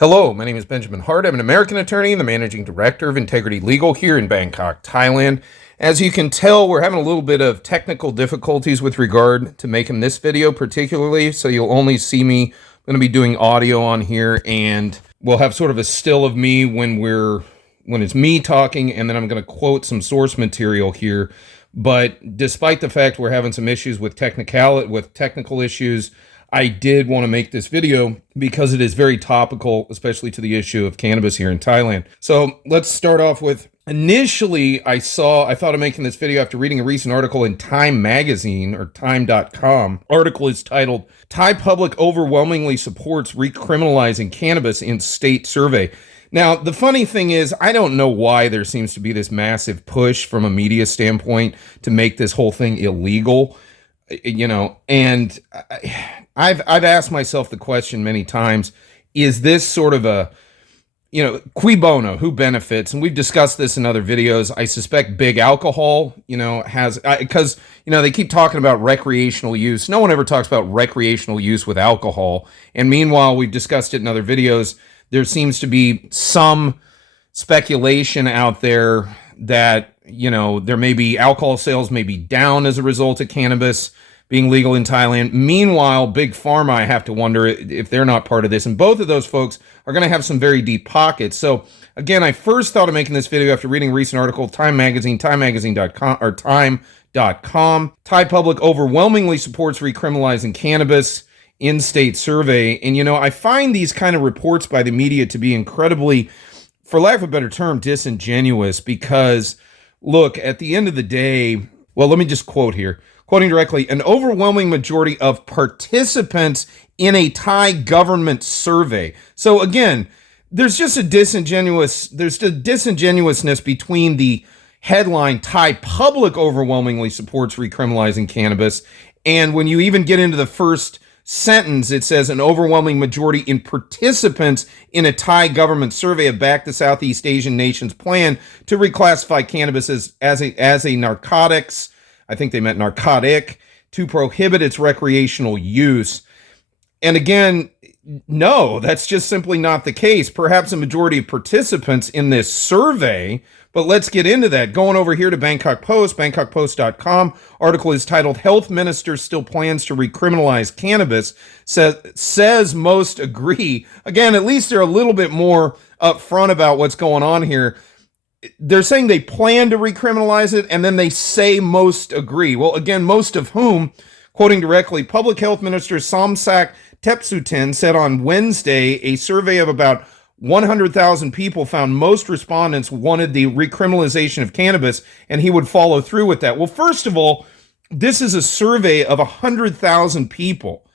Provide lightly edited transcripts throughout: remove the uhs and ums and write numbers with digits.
Hello, my name is Benjamin Hart. I'm an American attorney and the managing director of Integrity Legal here in Bangkok, Thailand. As you can tell, we're having a little bit of technical difficulties with regard to making this video particularly, so you'll only see me. I'm going to be doing audio on here, and we'll have sort of a still of me when it's me talking, and then I'm going to quote some source material here. But despite the fact we're having some issues with technical issues, I did want to make this video because it is very topical, especially to the issue of cannabis here in Thailand. So let's start off with, initially I thought of making this video after reading a recent article in Time magazine, or time.com. Article is titled, "Thai Public Overwhelmingly Supports Recriminalizing Cannabis in State Survey." Now, the funny thing is, I don't know why there seems to be this massive push from a media standpoint to make this whole thing illegal. And I've asked myself the question many times, is this sort of a, cui bono, who benefits? And we've discussed this in other videos. I suspect big alcohol, because they keep talking about recreational use. No one ever talks about recreational use with alcohol. And meanwhile, we've discussed it in other videos. There seems to be some speculation out there that, there may be alcohol sales may be down as a result of cannabis being legal in Thailand. Meanwhile, Big Pharma, I have to wonder if they're not part of this. And both of those folks are going to have some very deep pockets. So again, I first thought of making this video after reading a recent article, Time Magazine, timemagazine.com, or time.com. Thai public overwhelmingly supports recriminalizing cannabis in state survey. And, I find these kind of reports by the media to be incredibly, for lack of a better term, disingenuous, because look, at the end of the day, well, let me just quote here. Quoting directly, "An overwhelming majority of participants in a Thai government survey." So again, there's a disingenuousness between the headline, "Thai public overwhelmingly supports recriminalizing cannabis," and when you even get into the first sentence, it says an overwhelming majority in participants in a Thai government survey have backed the Southeast Asian nation's plan to reclassify cannabis as a narcotics. I think they meant narcotic, to prohibit its recreational use. And again, no, that's just simply not the case. Perhaps a majority of participants in this survey, but let's get into that. Going over here to Bangkok Post, bangkokpost.com, article is titled, "Health Minister Still Plans to Recriminalize Cannabis, says most agree." Again, at least they're a little bit more upfront about what's going on here. They're saying they plan to recriminalize it, and then they say most agree. Well, again, most of whom? Quoting directly, Public Health Minister Somsak Tepsutin said on Wednesday a survey of about 100,000 people found most respondents wanted the recriminalization of cannabis, and he would follow through with that. Well, first of all, this is a survey of 100,000 people.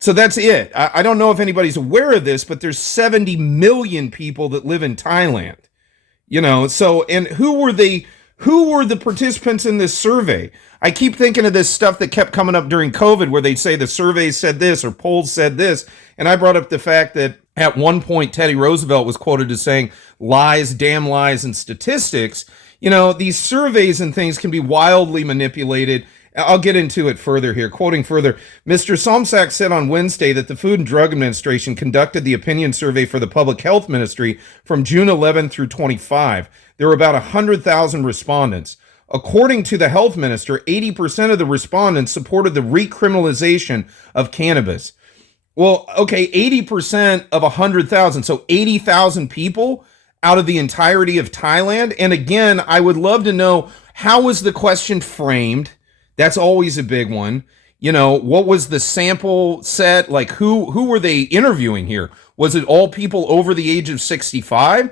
So that's it. I don't know if anybody's aware of this, but there's 70 million people that live in Thailand. And who were the participants in this survey? I keep thinking of this stuff that kept coming up during COVID where they'd say the survey said this or polls said this. And I brought up the fact that at one point, Teddy Roosevelt was quoted as saying, "Lies, damn lies, and statistics." These surveys and things can be wildly manipulated. I'll get into it further here. Quoting further, Mr. Somsak said on Wednesday that the Food and Drug Administration conducted the opinion survey for the Public Health Ministry from June 11 through 25. There were about 100,000 respondents. According to the health minister, 80% of the respondents supported the recriminalization of cannabis. Well, okay, 80% of 100,000, so 80,000 people out of the entirety of Thailand. And again, I would love to know, how was the question framed? That's always a big one. What was the sample set? Like, who were they interviewing here? Was it all people over the age of 65?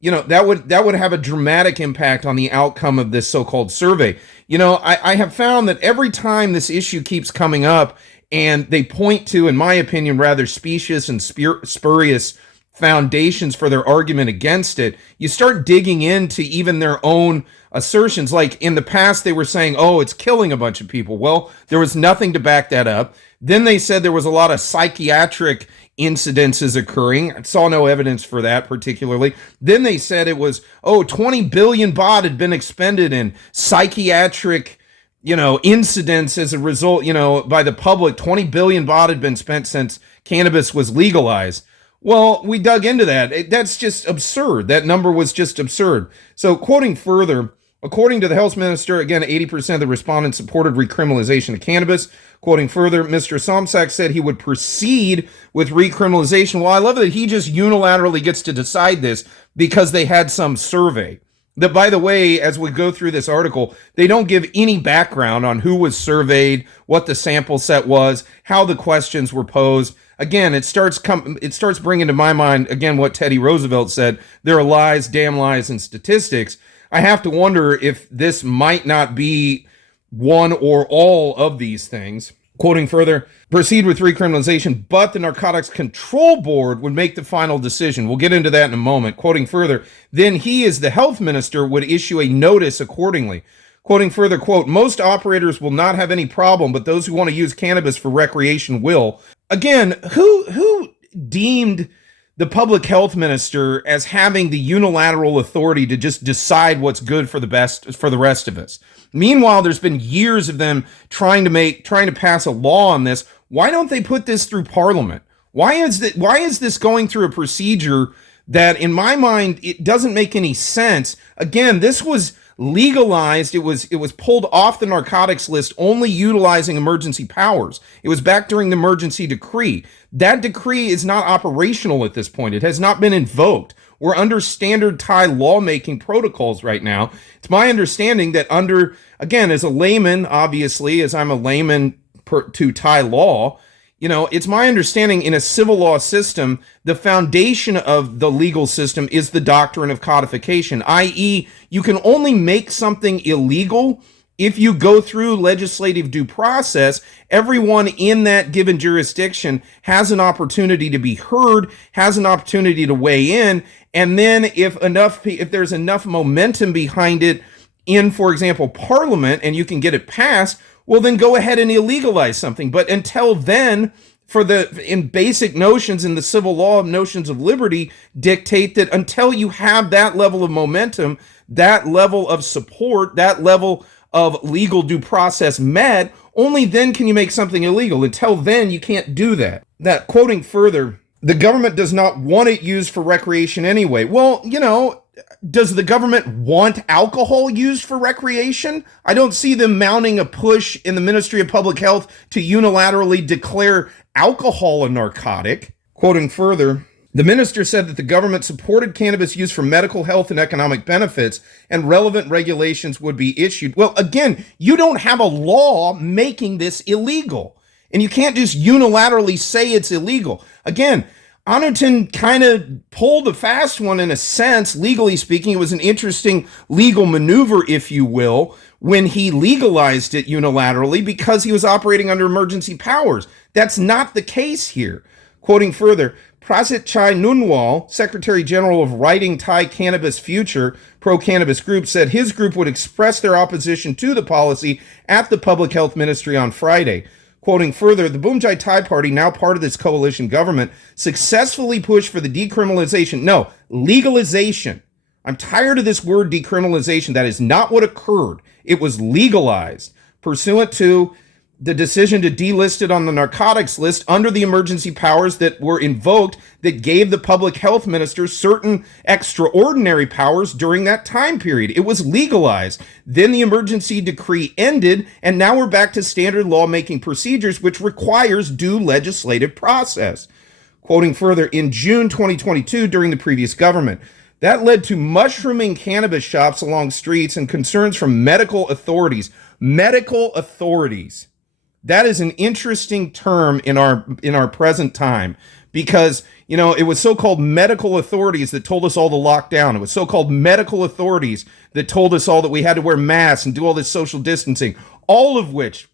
That would have a dramatic impact on the outcome of this so-called survey. I have found that every time this issue keeps coming up and they point to, in my opinion, rather specious and spurious foundations for their argument against it, you start digging into even their own assertions. Like in the past, they were saying, "Oh, it's killing a bunch of people." Well, there was nothing to back that up. Then they said there was a lot of psychiatric incidences occurring. I saw no evidence for that particularly. Then they said it was, 20 billion baht had been expended in psychiatric, incidents as a result, by the public. 20 billion baht had been spent since cannabis was legalized. Well, we dug into that. That's just absurd. That number was just absurd. So, quoting further, according to the health minister, again, 80% of the respondents supported recriminalization of cannabis. Quoting further, Mr. Somsak said he would proceed with recriminalization. Well, I love that he just unilaterally gets to decide this because they had some survey. That, by the way, as we go through this article, they don't give any background on who was surveyed, what the sample set was, how the questions were posed. Again, it starts bringing to my mind, again, what Teddy Roosevelt said, there are lies, damn lies, and statistics. I have to wonder if this might not be one or all of these things. Quoting further, proceed with recriminalization, but the Narcotics Control Board would make the final decision. We'll get into that in a moment. Quoting further, then he, as the health minister, would issue a notice accordingly. Quoting further, quote, most operators will not have any problem, but those who want to use cannabis for recreation will. Again, who deemed the public health minister as having the unilateral authority to just decide what's good for the best for the rest of us? Meanwhile, there's been years of them trying to pass a law on this. Why don't they put this through Parliament? Why is this going through a procedure that, in my mind, it doesn't make any sense? Again, this was legalized. It was pulled off the narcotics list, only utilizing emergency powers. It was back during the emergency decree. That decree is not operational at this point. It has not been invoked. We're under standard Thai lawmaking protocols right now. It's my understanding that again, as a layman, obviously, as I'm a layman to Thai law, it's my understanding in a civil law system, the foundation of the legal system is the doctrine of codification, i.e., you can only make something illegal if you go through legislative due process. Everyone in that given jurisdiction has an opportunity to be heard, has an opportunity to weigh in, and then if there's enough momentum behind it in, for example, Parliament, and you can get it passed, well, then go ahead and illegalize something. But until then, in basic notions in the civil law, notions of liberty dictate that until you have that level of momentum, that level of support, that level of legal due process met, only then can you make something illegal. Until then, you can't do that. That, quoting further, the government does not want it used for recreation anyway. Well, does the government want alcohol used for recreation? I don't see them mounting a push in the Ministry of Public Health to unilaterally declare alcohol a narcotic. Quoting further, the minister said that the government supported cannabis use for medical health and economic benefits, and relevant regulations would be issued. Well, again, you don't have a law making this illegal, and you can't just unilaterally say it's illegal. Again, Anutin kind of pulled a fast one in a sense, legally speaking. It was an interesting legal maneuver, if you will, when he legalized it unilaterally because he was operating under emergency powers. That's not the case here. Quoting further, Prasit Chai Nunwal, Secretary General of Writing Thai Cannabis Future, pro-cannabis group, said his group would express their opposition to the policy at the Public Health Ministry on Friday. Quoting further, the Boomjai Thai Party, now part of this coalition government, successfully pushed for the legalization. I'm tired of this word decriminalization. That is not what occurred. It was legalized pursuant to the decision to delist it on the narcotics list under the emergency powers that were invoked that gave the public health minister certain extraordinary powers during that time period. It was legalized. Then the emergency decree ended, and now we're back to standard lawmaking procedures, which requires due legislative process. Quoting further, in June 2022, during the previous government, that led to mushrooming cannabis shops along streets and concerns from medical authorities. Medical authorities. That is an interesting term in our present time because, it was so-called medical authorities that told us all to lock down. It was so-called medical authorities that told us all that we had to wear masks and do all this social distancing, all of which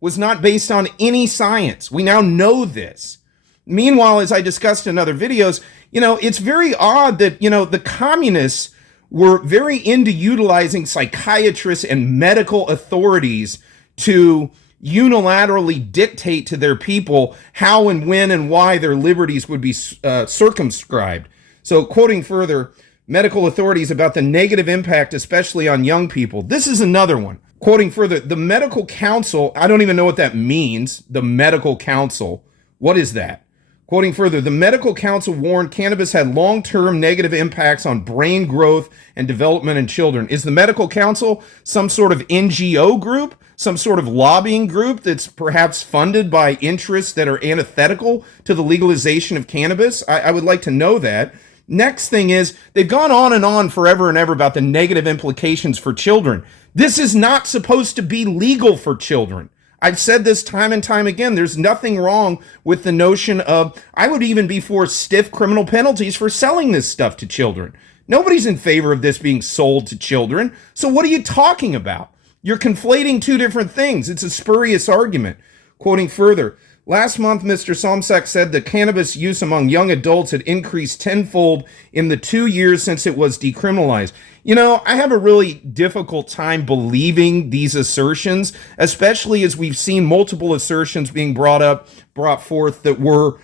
was not based on any science. We now know this. Meanwhile, as I discussed in other videos, it's very odd that, the communists were very into utilizing psychiatrists and medical authorities to unilaterally dictate to their people how and when and why their liberties would be circumscribed. So, quoting further, medical authorities about the negative impact, especially on young people. This is another one. Quoting further, the medical council, I don't even know what that means, the medical council. What is that? Quoting further, the medical council warned cannabis had long-term negative impacts on brain growth and development in children. Is the medical council some sort of NGO group, some sort of lobbying group that's perhaps funded by interests that are antithetical to the legalization of cannabis? I would like to know that. Next thing is, they've gone on and on forever and ever about the negative implications for children. This is not supposed to be legal for children. I've said this time and time again. There's nothing wrong with the notion of, I would even be for stiff criminal penalties for selling this stuff to children. Nobody's in favor of this being sold to children. So what are you talking about? You're conflating two different things. It's a spurious argument. Quoting further, last month, Mr. Somsak said that cannabis use among young adults had increased tenfold in the 2 years since it was decriminalized. You know, I have a really difficult time believing these assertions, especially as we've seen multiple assertions being brought forth that were,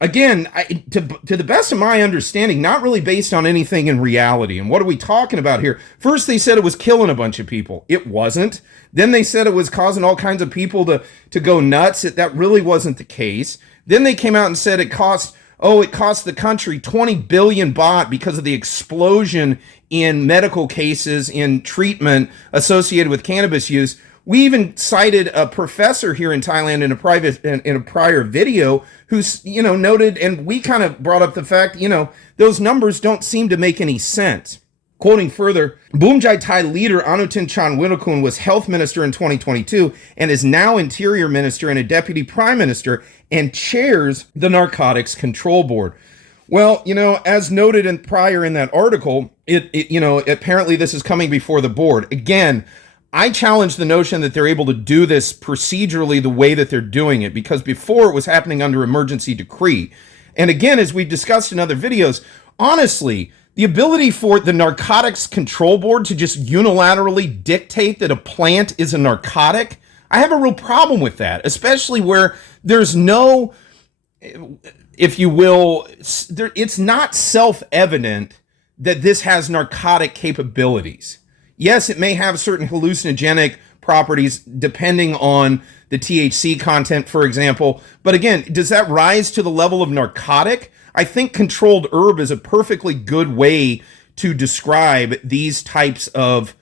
again, to the best of my understanding, not really based on anything in reality. And what are we talking about here? First, they said it was killing a bunch of people. It wasn't. Then they said it was causing all kinds of people to go nuts. That really wasn't the case. Then they came out and said it cost the country 20 billion baht because of the explosion in medical cases in treatment associated with cannabis use. We even cited a professor here in Thailand in a prior video who's, noted, and we kind of brought up the fact, those numbers don't seem to make any sense. Quoting further, Boomjai Thai leader Anutin Chanwirakul was health minister in 2022 and is now interior minister and a deputy prime minister and chairs the Narcotics Control Board. Well, as noted in that article, apparently this is coming before the board. Again, I challenge the notion that they're able to do this procedurally the way that they're doing it, because before it was happening under emergency decree. And again, as we've discussed in other videos, honestly, the ability for the Narcotics Control Board to just unilaterally dictate that a plant is a narcotic, I have a real problem with that, especially where there's no, if you will, it's not self-evident that this has narcotic capabilities. Yes, it may have certain hallucinogenic properties depending on the THC content, for example. But again, does that rise to the level of narcotic? I think controlled herb is a perfectly good way to describe this type of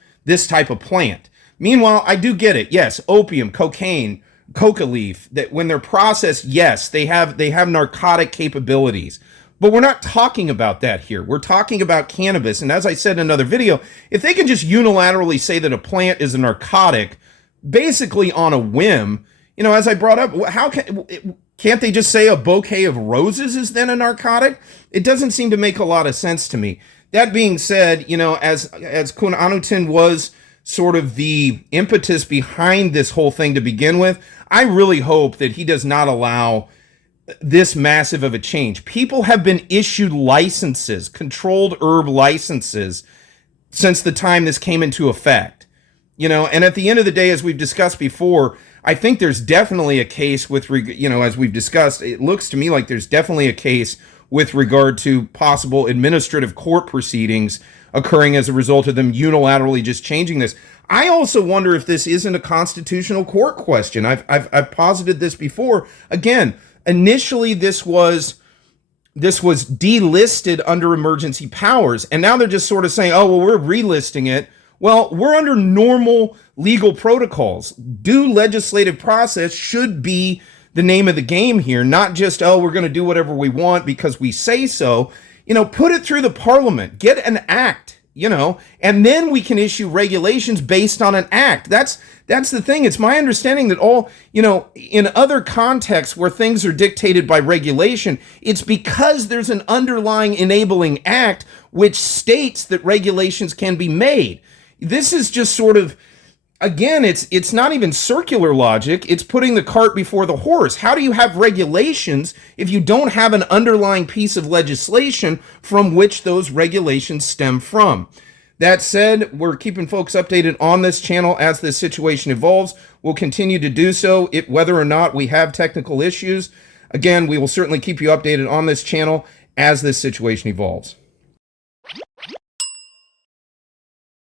plant. Meanwhile, I do get it. Yes, opium, cocaine, coca leaf, that when they're processed, yes, they have narcotic capabilities. But we're not talking about that here. We're talking about cannabis. And as I said in another video, if they can just unilaterally say that a plant is a narcotic, basically on a whim, as I brought up, can't they just say a bouquet of roses is then a narcotic? It doesn't seem to make a lot of sense to me. That being said, as Kun Anutin was sort of the impetus behind this whole thing to begin with, I really hope that he does not allow this massive of a change. People have been issued licenses, controlled herb licenses, since the time this came into effect. And at the end of the day, as we've discussed before, I think there's definitely a case with, as we've discussed, it looks to me like there's definitely a case with regard to possible administrative court proceedings occurring as a result of them unilaterally just changing this. I also wonder if this isn't a constitutional court question. I've posited this before. Again, initially this was delisted under emergency powers, and now they're just sort of saying, oh, well, we're relisting it. Well, we're under normal legal protocols. Due legislative process should be the name of the game here, not just, oh, we're going to do whatever we want because we say so. Put it through the parliament, get an act, and then we can issue regulations based on an act. That's the thing. It's my understanding that in other contexts where things are dictated by regulation, it's because there's an underlying enabling act which states that regulations can be made. This is just sort of, again, it's not even circular logic. It's putting the cart before the horse. How do you have regulations if you don't have an underlying piece of legislation from which those regulations stem from? That said, we're keeping folks updated on this channel as this situation evolves. We'll continue to do so, whether or not we have technical issues. Again, we will certainly keep you updated on this channel as this situation evolves.